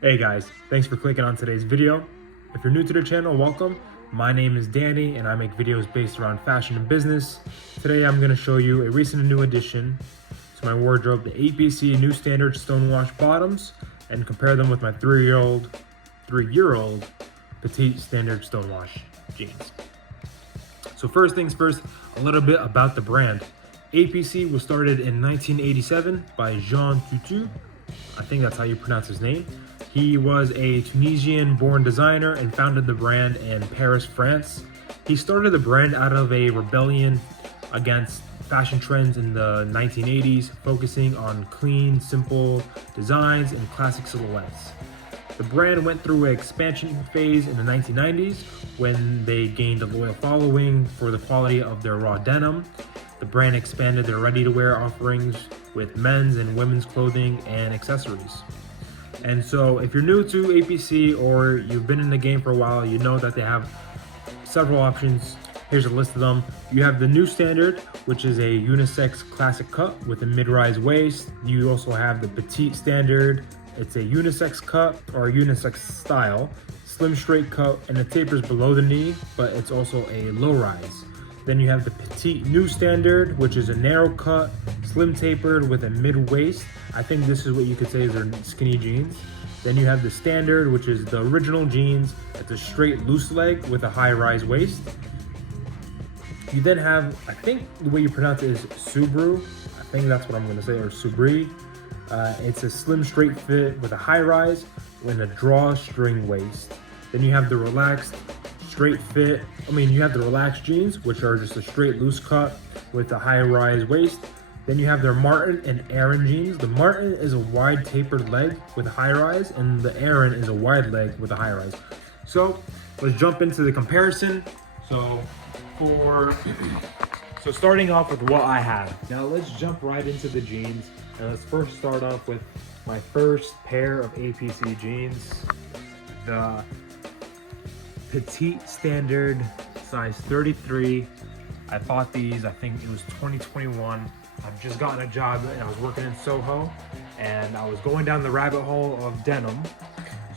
Hey guys, thanks for clicking on today's video. If you're new to the channel, welcome. My name is Danny and I make videos based around fashion and business. Today I'm going to show you a recent and new addition to my wardrobe, the APC New Standard Stonewash bottoms, and compare them with my three-year-old Petite Standard Stonewash jeans. So first things first, a little bit about the brand. APC was started in 1987 by Jean Tutu. I think that's how you pronounce his name. He was a Tunisian-born designer and founded the brand in Paris, France. He started the brand out of a rebellion against fashion trends in the 1980s, focusing on clean, simple designs and classic silhouettes. The brand went through an expansion phase in the 1990s when they gained a loyal following for the quality of their raw denim. The brand expanded their ready-to-wear offerings with men's and women's clothing and accessories. And so if you're new to APC or you've been in the game for a while, you know that they have several options. Here's a list of them. You have the New Standard, which is a unisex classic cut with a mid-rise waist. You also have the Petite Standard. It's a unisex cut or a unisex style, slim straight cut, and it tapers below the knee, but it's also a low rise. Then you have the Petite New Standard, which is a narrow cut, slim tapered with a mid waist. I think this is what you could say is their skinny jeans. Then you have the Standard, which is the original jeans. It's a straight loose leg with a high rise waist. You then have, I think the way you pronounce it is Subaru. I think that's what I'm gonna say, or Subri. It's a slim straight fit with a high rise and a drawstring waist. Then you have the relaxed straight fit. You have the relaxed jeans, which are just a straight loose cut with a high rise waist. Then you have their Martin and Aaron jeans. The Martin is a wide tapered leg with a high rise, and the Aaron is a wide leg with a high rise. So let's jump into the comparison. So starting off with what I have. Now let's jump right into the jeans. And let's first start off with my first pair of APC jeans. The Petite Standard, size 33. I bought these, I think it was 2021. I've just gotten a job and I was working in Soho and I was going down the rabbit hole of denim.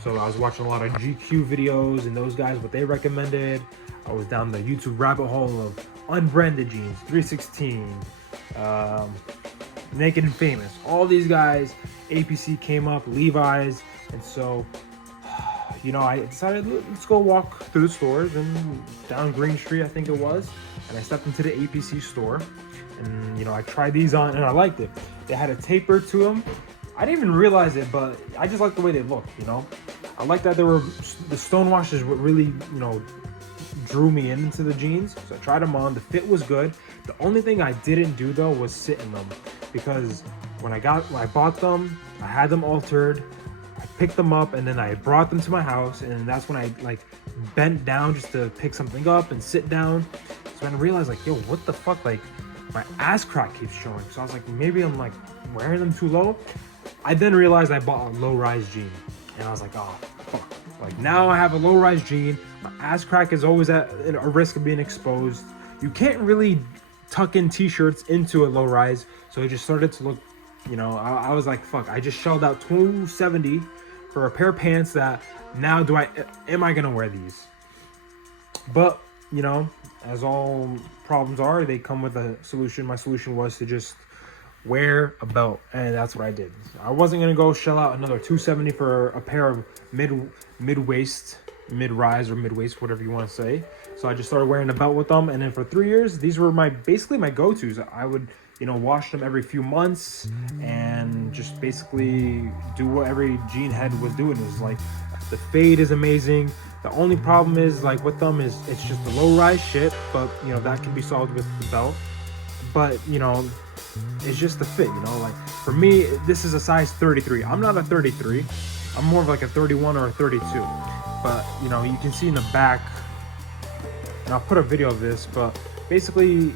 So I was watching a lot of GQ videos and those guys, what they recommended. I was down the YouTube rabbit hole of unbranded jeans, 316, Naked and Famous. All these guys, APC came up, Levi's, and so I decided, let's go walk through the stores and down Green Street, I think it was. And I stepped into the APC store and, I tried these on and I liked it. They had a taper to them. I didn't even realize it, but I just liked the way they looked, I like that the Stonewash is what really, drew me into the jeans. So I tried them on, the fit was good. The only thing I didn't do though was sit in them because when I bought them, I had them altered. I picked them up and then I brought them to my house, and that's when I bent down just to pick something up and sit down. So when I realized yo, what the fuck, my ass crack keeps showing. So I was like, maybe I'm wearing them too low. I then realized I bought a low rise jean and I was like, oh fuck. Now I have a low rise jean. My ass crack is always at a risk of being exposed. You can't really tuck in t-shirts into a low rise. So it just started to look, I was like, fuck, I just shelled out $270 for a pair of pants that now am I gonna wear these? But, as all problems are, they come with a solution. My solution was to just wear a belt, and that's what I did. I wasn't gonna go shell out another $270 for a pair of mid-waist, mid-rise or mid-waist, whatever you want to say. So I just started wearing a belt with them, and then for 3 years, these were basically my go-tos. I would wash them every few months and just basically do what every jean head was doing. It was the fade is amazing. The only problem is with them is it's just the low rise shit, but that can be solved with the belt. But it's just the fit, for me, this is a size 33. I'm not a 33. I'm more of a 31 or a 32. But you can see in the back, and I'll put a video of this, but basically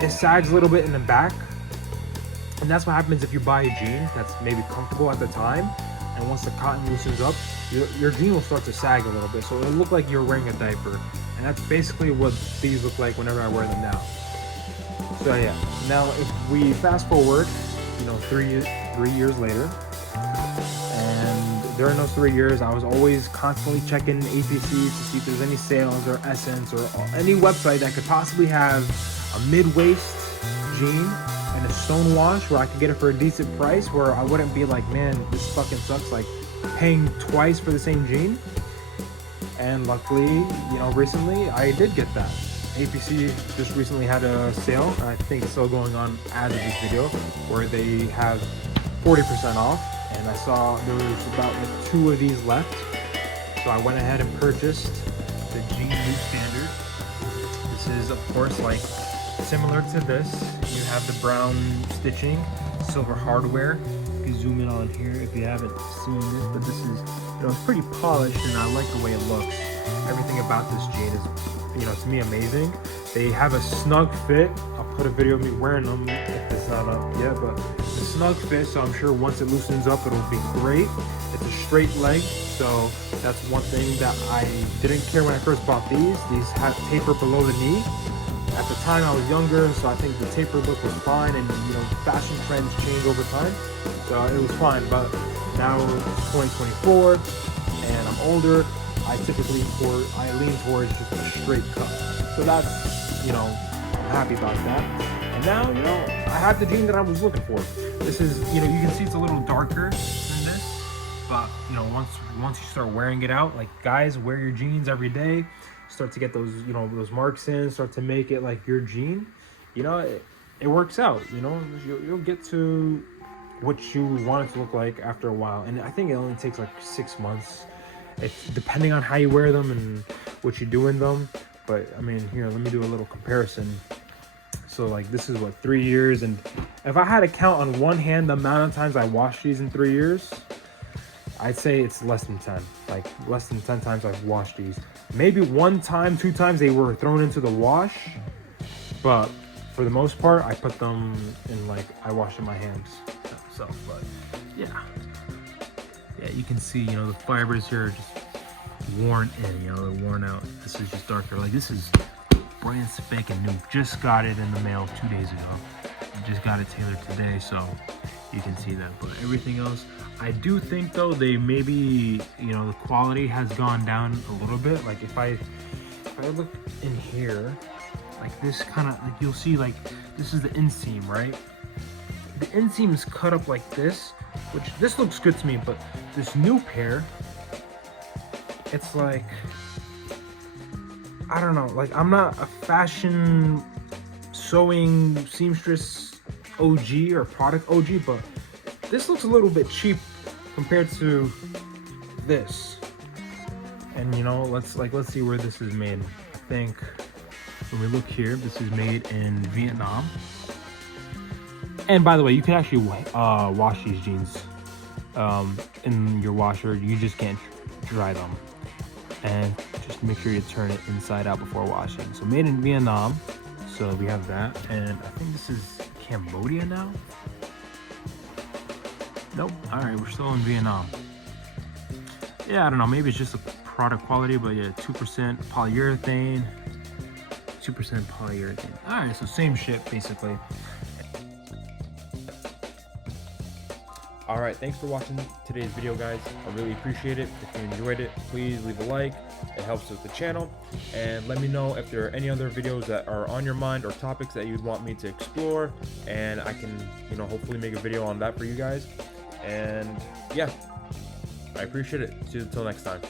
it sags a little bit in the back, and that's what happens if you buy a jean that's maybe comfortable at the time, and once the cotton loosens up, your jean will start to sag a little bit, so it'll look like you're wearing a diaper. And that's basically what these look like whenever I wear them now. So yeah, now if we fast forward, 3 years later, and during those 3 years, I was always constantly checking APCs to see if there's any sales or Essence or any website that could possibly have a mid-waist jean and a stone wash where I could get it for a decent price, where I wouldn't be like, man, this fucking sucks, like paying twice for the same jean. And luckily, you know, recently I did get that. APC just recently had a sale, and I think it's still going on as of this video, where they have 40% off, and I saw there was about like 2 of these left. So I went ahead and purchased the Jean New Standard. This is, of course, like similar to this. You have the brown stitching, silver hardware. You can zoom in on here if you haven't seen this, but this is, you know, it's pretty polished, and I like the way it looks. Everything about this jean is, you know, to me, amazing. They have a snug fit. I'll put a video of me wearing them if it's not up yet, but it's a snug fit, so I'm sure once it loosens up, it'll be great. It's a straight leg, so that's one thing that I didn't care when I first bought these. These have taper below the knee. At the time, I was younger, so I think the taper look was fine, and you know, fashion trends change over time, so it was fine. But now it's 2024, and I'm older. I lean towards just a straight cut. So that's, you know, I'm happy about that. And now, you know, I have the jean that I was looking for. This is, you know, you can see it's a little darker than this, but you know, once you start wearing it out, like guys, wear your jeans every day, start to get those, you know, those marks in, start to make it like your jean, you know, it works out, you know, you'll get to what you want it to look like after a while. And I think it only takes like 6 months. It's depending on how you wear them and what you do in them. But I mean, here, let me do a little comparison. So like, this is what, 3 years, and if I had to count on one hand the amount of times I washed these in 3 years, I'd say it's less than 10. Like less than 10 times I've washed these. Maybe 1 time, 2 times they were thrown into the wash, but for the most part, I put them in, like, I washed in my hands. So, but yeah. Yeah, you can see, you know, the fibers here are just worn in, you know, they're worn out. This is just darker. Like, this is brand spanking new. Just got it in the mail 2 days ago. Just got it tailored today, so you can see that. But everything else, I do think though, they maybe, you know, the quality has gone down a little bit. Like if I look in here, like this kind of, like you'll see, like this is the inseam, right? The inseam is cut up like this, which this looks good to me, but this new pair, it's like, I don't know, like I'm not a fashion sewing seamstress OG or product OG, but this looks a little bit cheap compared to this. And you know, let's see where this is made. I think when we look here, this is made in Vietnam. And by the way, you can actually wash these jeans in your washer. You just can't dry them. And just make sure you turn it inside out before washing. So made in Vietnam. So we have that. And I think this is Cambodia now. Nope. All right, we're still in Vietnam. Yeah, I don't know. Maybe it's just a product quality, but yeah, 2% polyurethane, 2% polyurethane. All right, so same shit basically. All right, thanks for watching today's video, guys. I really appreciate it. If you enjoyed it, please leave a like. It helps with the channel. And let me know if there are any other videos that are on your mind or topics that you'd want me to explore, and I can, you know, hopefully make a video on that for you guys. And yeah, I appreciate it. See you until next time.